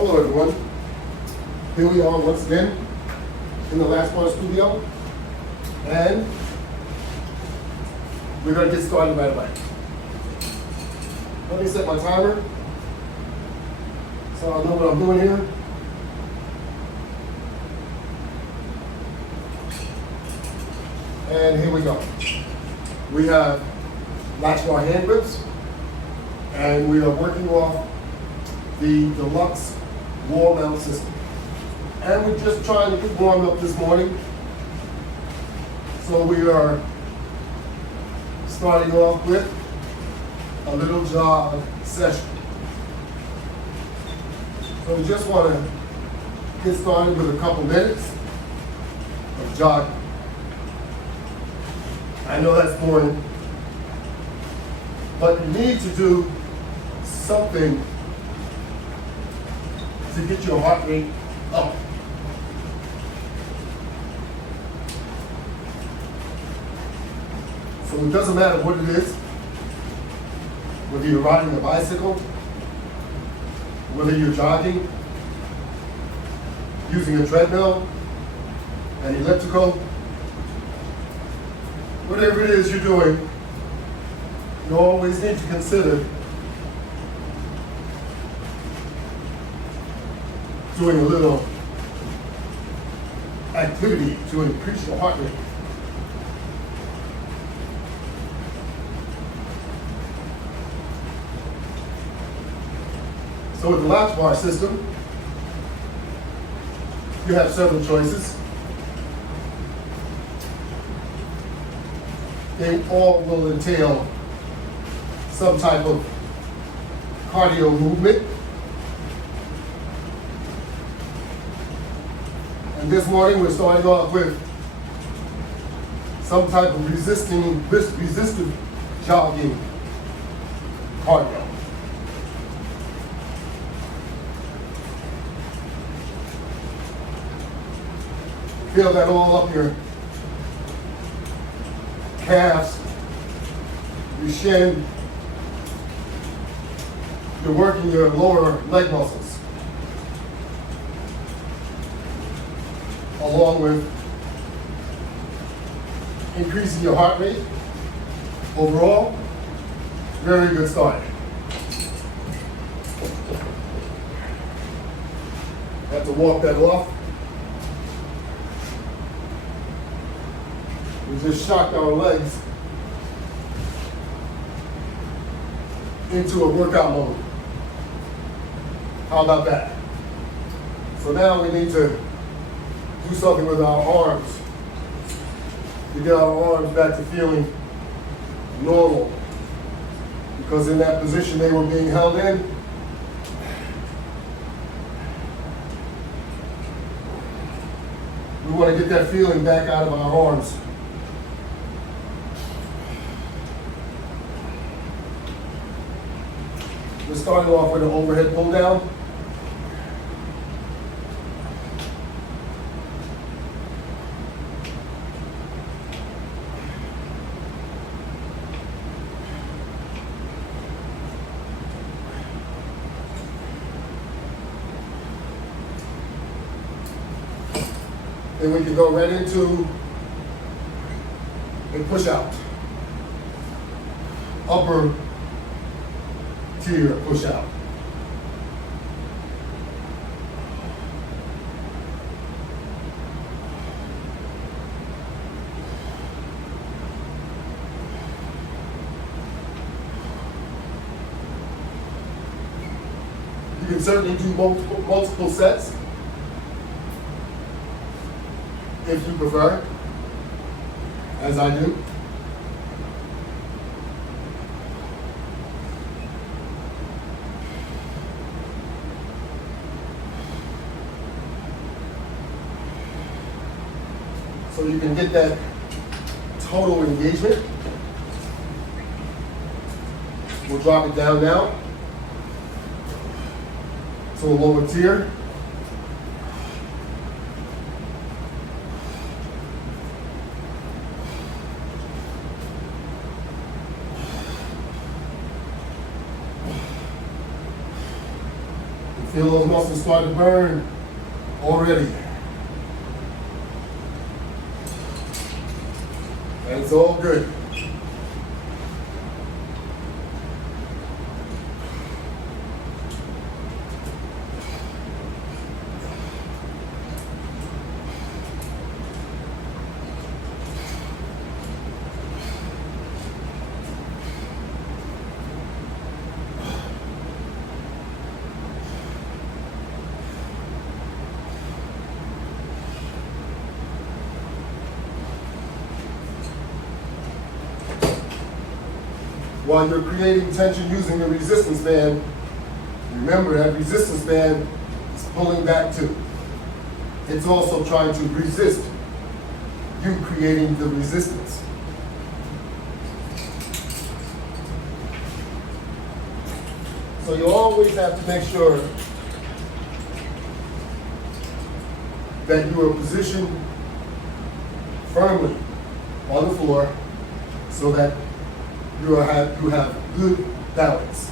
Hello everyone. Here we are once again in the Latchbar studio, and we're going to get started right away. Let me set my timer so I know what I'm doing here. And here we go. We have Latchbar hand grips, and we are working off the deluxe wall mount system. And we're just trying to get warmed up this morning. So we are starting off with a little jog session. So we just want to get started with a couple minutes of jogging. I know that's boring, but you need to do something to get your heart rate up. So it doesn't matter what it is, whether you're riding a bicycle, whether you're jogging, using a treadmill, an elliptical, whatever it is you're doing, you always need to consider doing a little activity to increase your heart rate. So with the Latchbar system, you have several choices. They all will entail some type of cardio movement. And this morning we're starting off with some type of resistive jogging cardio. Feel that all up your calves, your shin. You're working your lower leg muscles, along with increasing your heart rate. Overall, very good start. Have to walk that off. We just shocked our legs into a workout mode. How about that? So now we need to do something with our arms to get our arms back to feeling normal. Because in that position they were being held in, we want to get that feeling back out of our arms. We're starting off with an overhead pull down. Then we can go right into a push out. Upper tier push out. You can certainly do multiple sets if you prefer, as I do. So you can get that total engagement. We'll drop it down now to a lower tier. Feel Feel those muscles start to burn already. And it's all good. While you're creating tension using the resistance band, remember that resistance band is pulling back too. It's also trying to resist you creating the resistance. So you always have to make sure that you are positioned firmly on the floor so that you have good balance.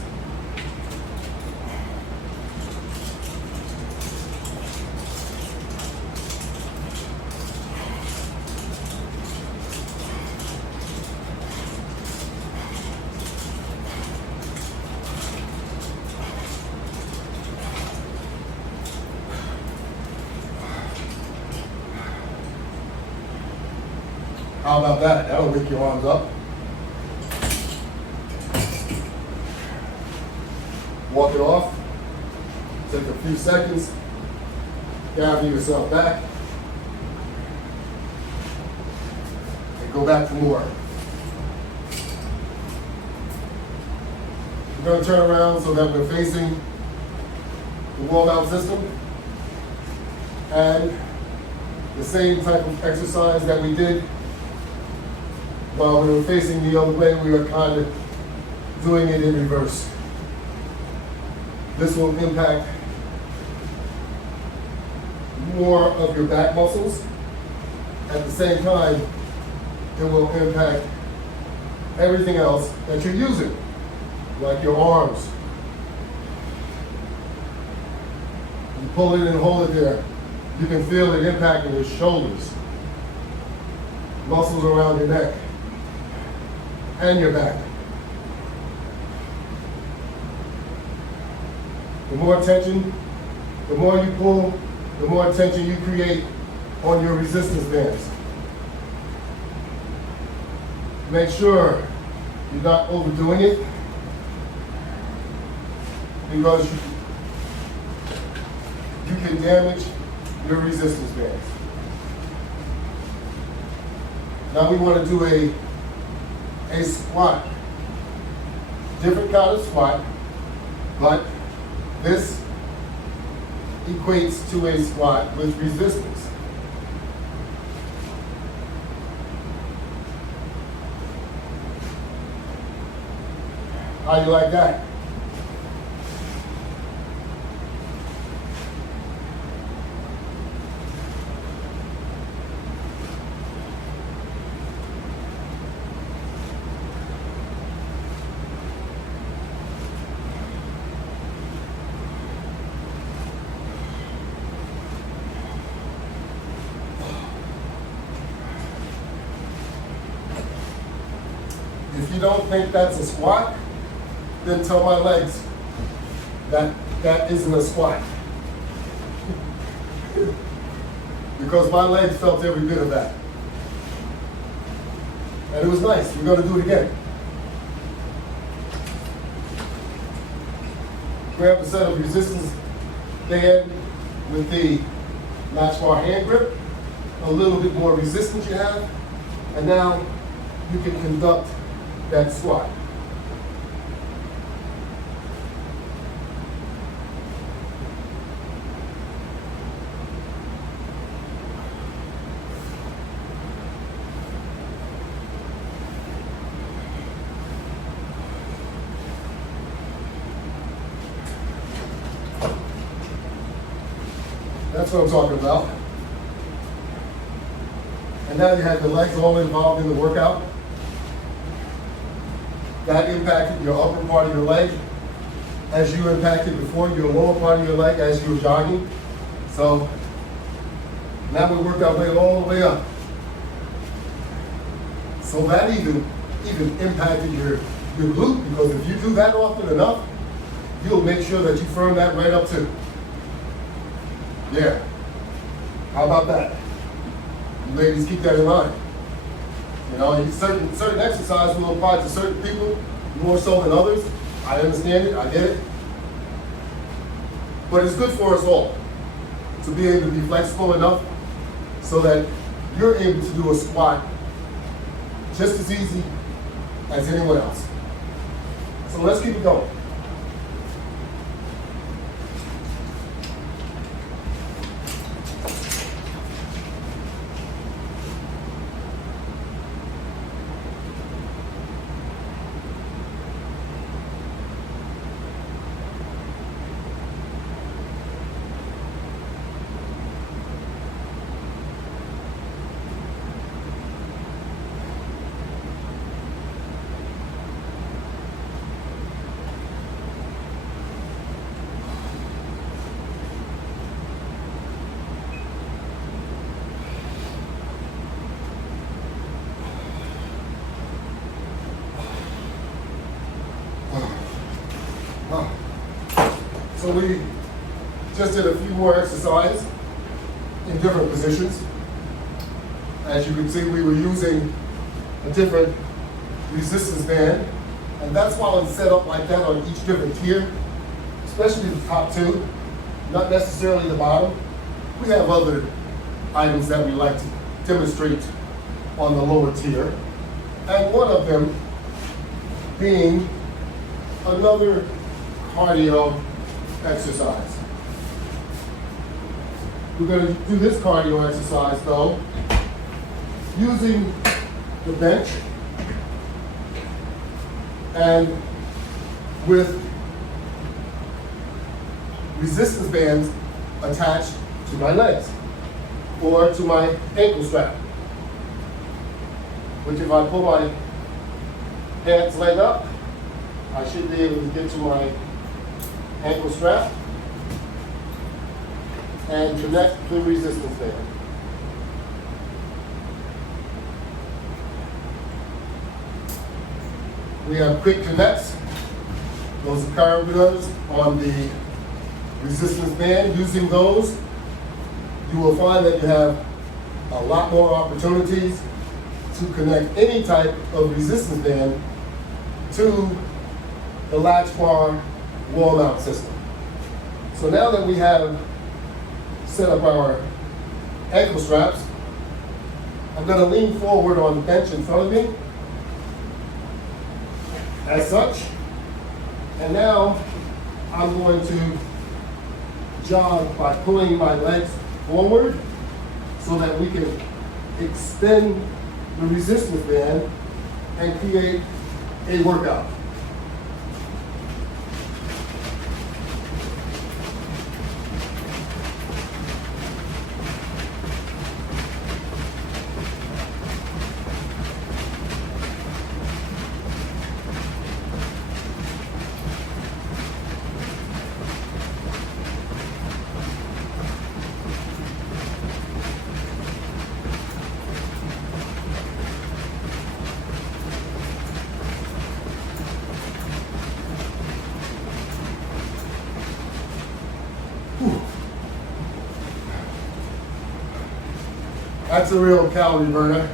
How about that? That'll wake your arms up. Walk it off. Take a few seconds. Gather yourself back. And go back for more. We're going to turn around so that we're facing the wall mount system. And the same type of exercise that we did while we were facing the other way, we were kind of doing it in reverse. This will impact more of your back muscles. At the same time, it will impact everything else that you're using, like your arms. You pull it and hold it there. You can feel it impacting your shoulders, muscles around your neck, and your back. The more tension, the more you pull, the more tension you create on your resistance bands. Make sure you're not overdoing it, because you can damage your resistance bands. Now we want to do a squat. Different kind of squat, but this equates to a squat with resistance. How you like that? If you don't think that's a squat, then tell my legs that that isn't a squat. Because my legs felt every bit of that. And it was nice. We're going to do it again. Grab a set of resistance band with the Latchbar hand grip. A little bit more resistance you have. And now you can conduct that squat. That's what I'm talking about. And now you have the legs all involved in the workout. That impacted your upper part of your leg. as you impacted before, your lower part of your leg as you were jogging. So now we work our way all the way up. So that even impacted your glute, because if you do that often enough, you'll make sure that you firm that right up too. Yeah. How about that? You ladies, keep that in mind. You know, certain exercise will apply to certain people more so than others. I understand it, I get it. But it's good for us all to be able to be flexible enough so that you're able to do a squat just as easy as anyone else. So let's keep it going. So we just did a few more exercises in different positions. As you can see, we were using a different resistance band, and that's why it's set up like that on each different tier, especially the top two, not necessarily the bottom. We have other items that we like to demonstrate on the lower tier, and one of them being another cardio exercise. We're going to do this cardio exercise though using the bench and with resistance bands attached to my legs or to my ankle strap, which if I pull my pants leg up, I should be able to get to my ankle strap and connect the resistance band. We have quick connects. Those are carabiners on the resistance band. Using those, you will find that you have a lot more opportunities to connect any type of resistance band to the Latchbar wall mount system. So now that we have set up our ankle straps, I'm going to lean forward on the bench in front of me, as such, and now I'm going to jog by pulling my legs forward so that we can extend the resistance band and create a workout. That's a real calorie burner.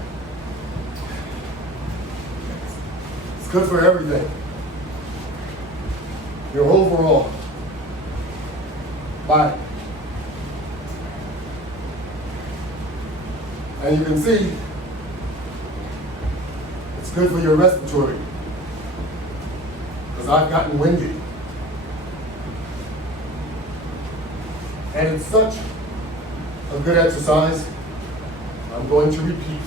It's good for everything. Your overall body. And you can see it's good for your respiratory, because I've gotten windy. And it's such a good exercise. I'm going to repeat.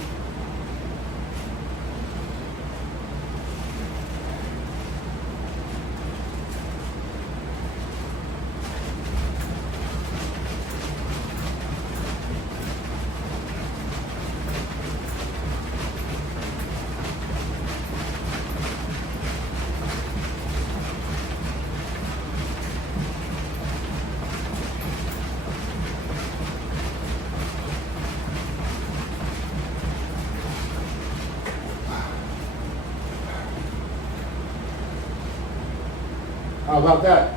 How about that?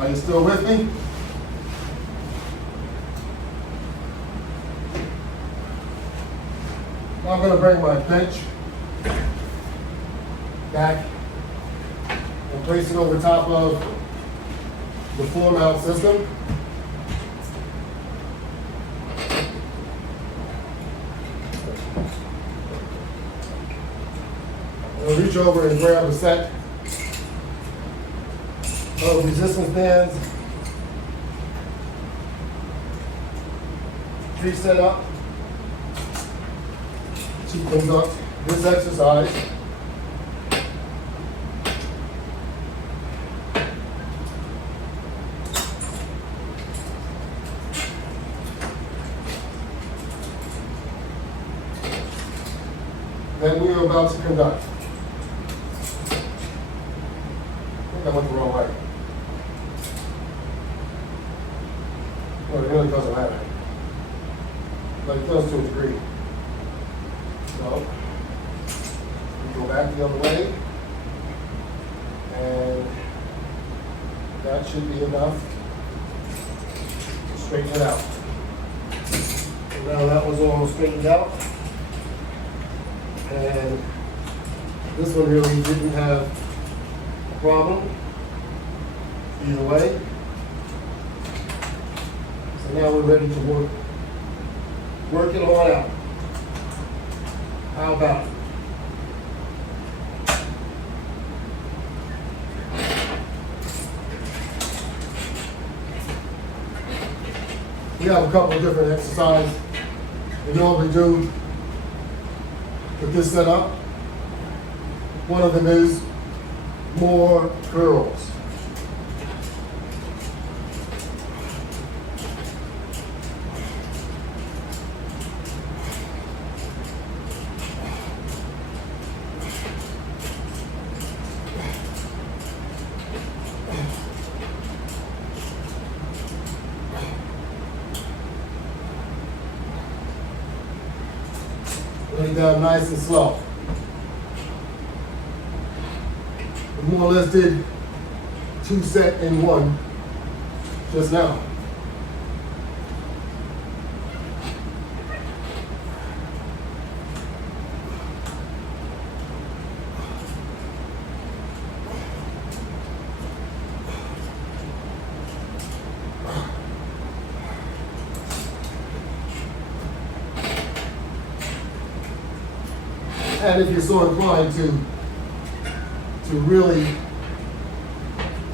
Are you still with me? Now I'm going to bring my bench back and place it over top of the floor mount system. I'll reach over and grab a set of resistance bands. Pre-set up to conduct this exercise. That we are about to conduct. I went the wrong way. Well, it really doesn't matter. But it does to a degree. So, we go back the other way. And that should be enough to straighten it out. So now that was all straightened out. And this one really didn't have a problem either way. So now we're ready to work it all out. How about it? We have a couple of different exercises we normally do with this setup. One of them is more curls. Lay it down nice and slow. We more or less did 2 sets in 1 just now. And if you're so inclined to really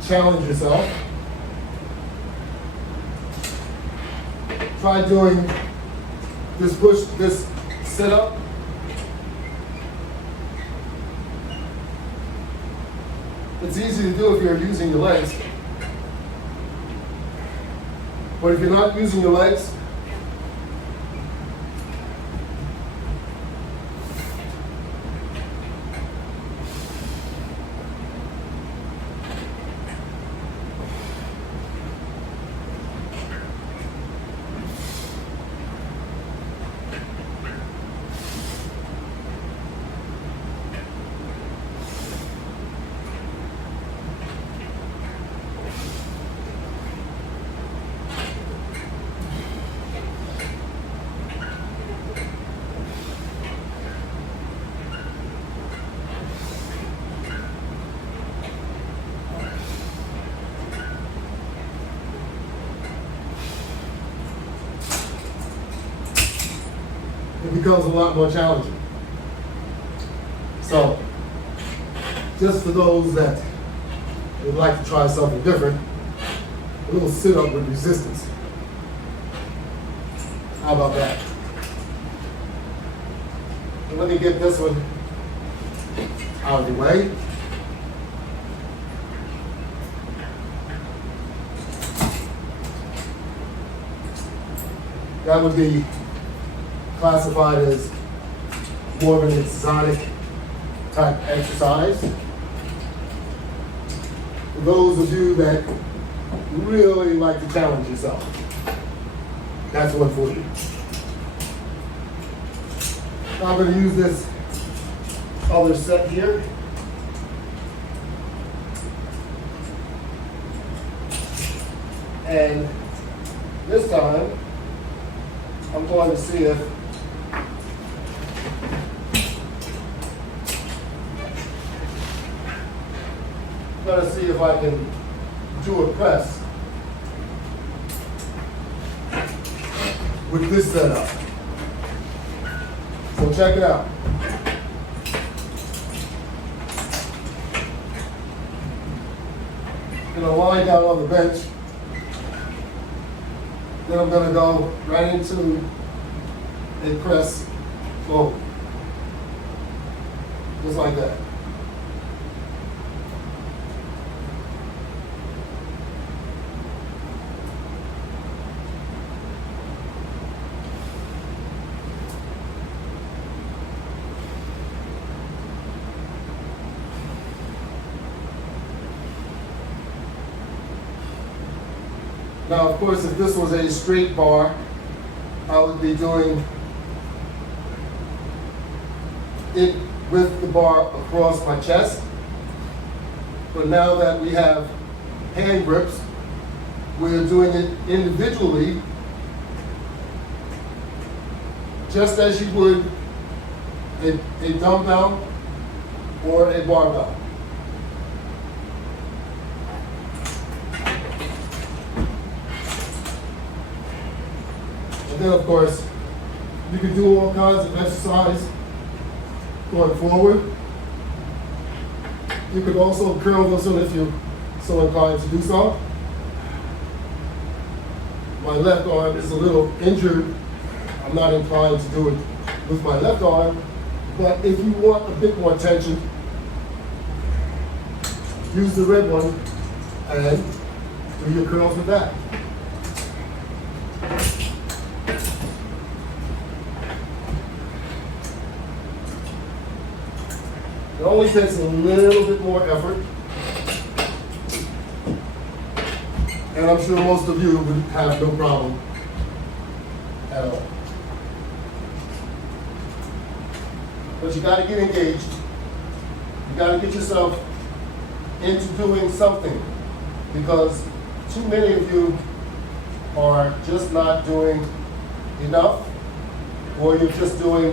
challenge yourself, try doing this sit-up. It's easy to do if you're using your legs. But if you're not using your legs, it becomes a lot more challenging. So, just for those that would like to try something different, a little sit-up with resistance. How about that? And let me get this one out of the way. That would be classified as more of an exotic type exercise. For those of you that really like to challenge yourself, that's one for you. I'm going to use this other set here. And this time, I'm going to see if I can do a press with this setup. So check it out. I'm going to lie down on the bench. Then I'm going to go right into a press forward. Just like that. Now, of course, if this was a straight bar, I would be doing it with the bar across my chest. But now that we have hand grips, we're doing it individually, just as you would a dumbbell or a barbell. And then, of course, you can do all kinds of exercise going forward. You could also curl this one if you're so inclined to do so. My left arm is a little injured. I'm not inclined to do it with my left arm, but if you want a bit more tension, use the red one and do your curls with that. It only takes a little bit more effort, and I'm sure most of you would have no problem at all. But you got to get engaged. You got to get yourself into doing something, because too many of you are just not doing enough, or you're just doing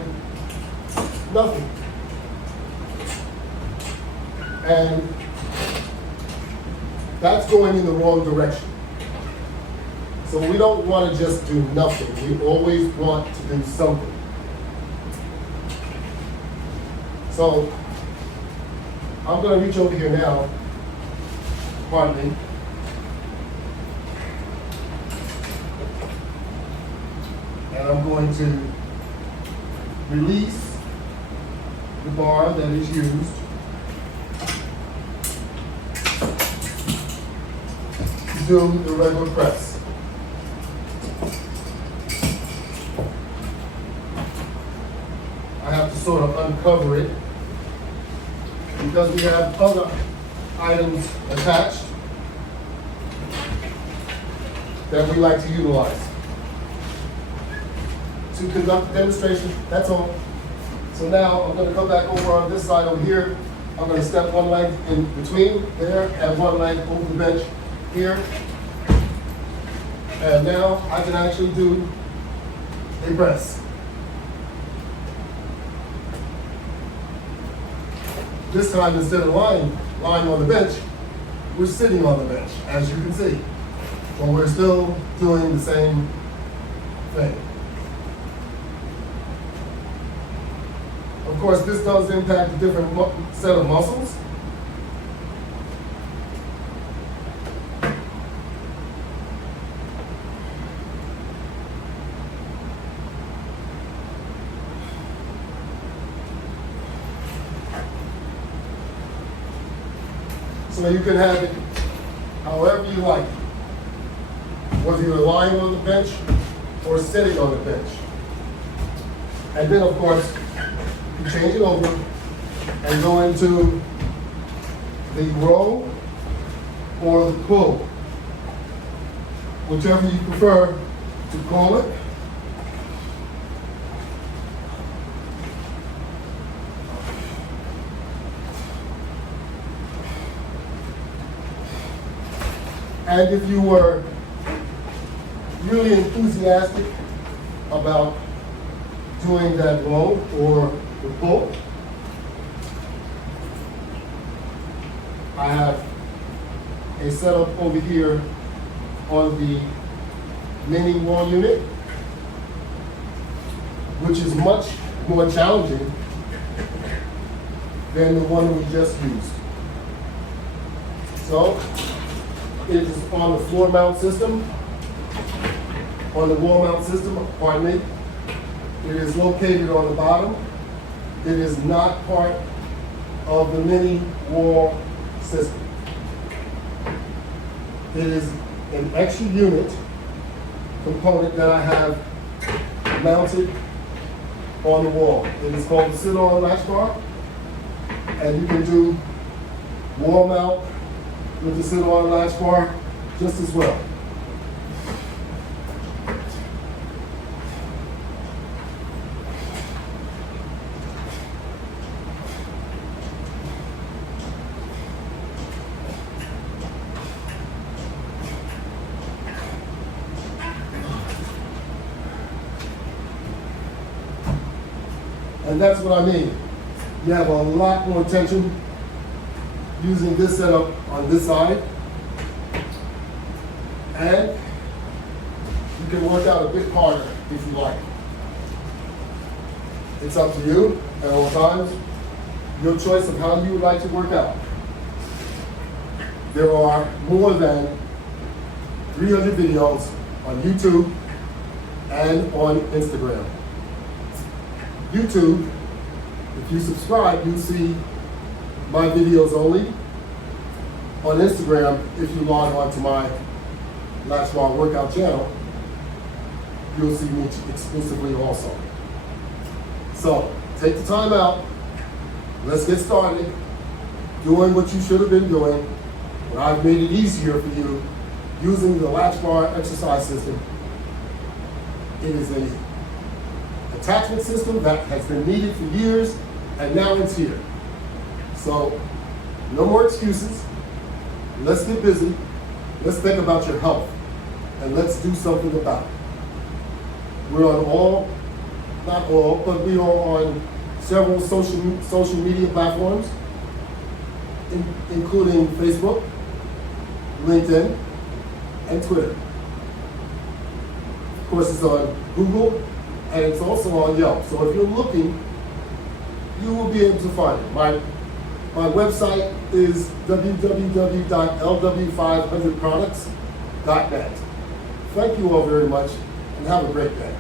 nothing. And that's going in the wrong direction. So we don't want to just do nothing. We always want to do something. So I'm going to reach over here now. Pardon me. And I'm going to release the bar that is used. Do the regular press. I have to sort of uncover it because we have other items attached that we like to utilize to conduct the demonstration. That's all. So now I'm going to go back over on this side over here. I'm going to step one leg in between there and one leg over the bench here. And now I can actually do a press. This time, instead of lying on the bench, we're sitting on the bench, as you can see. But we're still doing the same thing. Of course, this does impact a different set of muscles. So you can have it however you like, whether you're lying on the bench or sitting on the bench. And then, of course, you change it over and go into the row or the pull, whichever you prefer to call it. And if you were really enthusiastic about doing that row or the pull, I have a setup over here on the mini wall unit, which is much more challenging than the one we just used. So it is on the floor mount system, on the wall mount system, pardon me. It is located on the bottom. It is not part of the mini wall system. It is an extra unit component that I have mounted on the wall. It is called the sit-on latch bar, and you can do wall mount with the sit-on latch bar just as well. And that's what I mean. You have a lot more tension using this setup on this side. And you can work out a bit harder if you like. It's up to you at all times. Your choice of how you would like to work out. There are more than 300 videos on YouTube and on Instagram. YouTube, if you subscribe, you'll see my videos only. On Instagram, if you log on to my Latchbar workout channel, you'll see me exclusively also. So take the time out. Let's get started doing what you should have been doing. And I've made it easier for you using the Latchbar exercise system. It is an attachment system that has been needed for years, and now it's here. So no more excuses. Let's get busy. Let's think about your health, and let's do something about it. We're on all, not all, but we are on several social media platforms, including Facebook, LinkedIn, and Twitter. Of course, it's on Google, and it's also on Yelp. So if you're looking, you will be able to find it. My website is www.lw500products.net. Thank you all very much, and have a great day.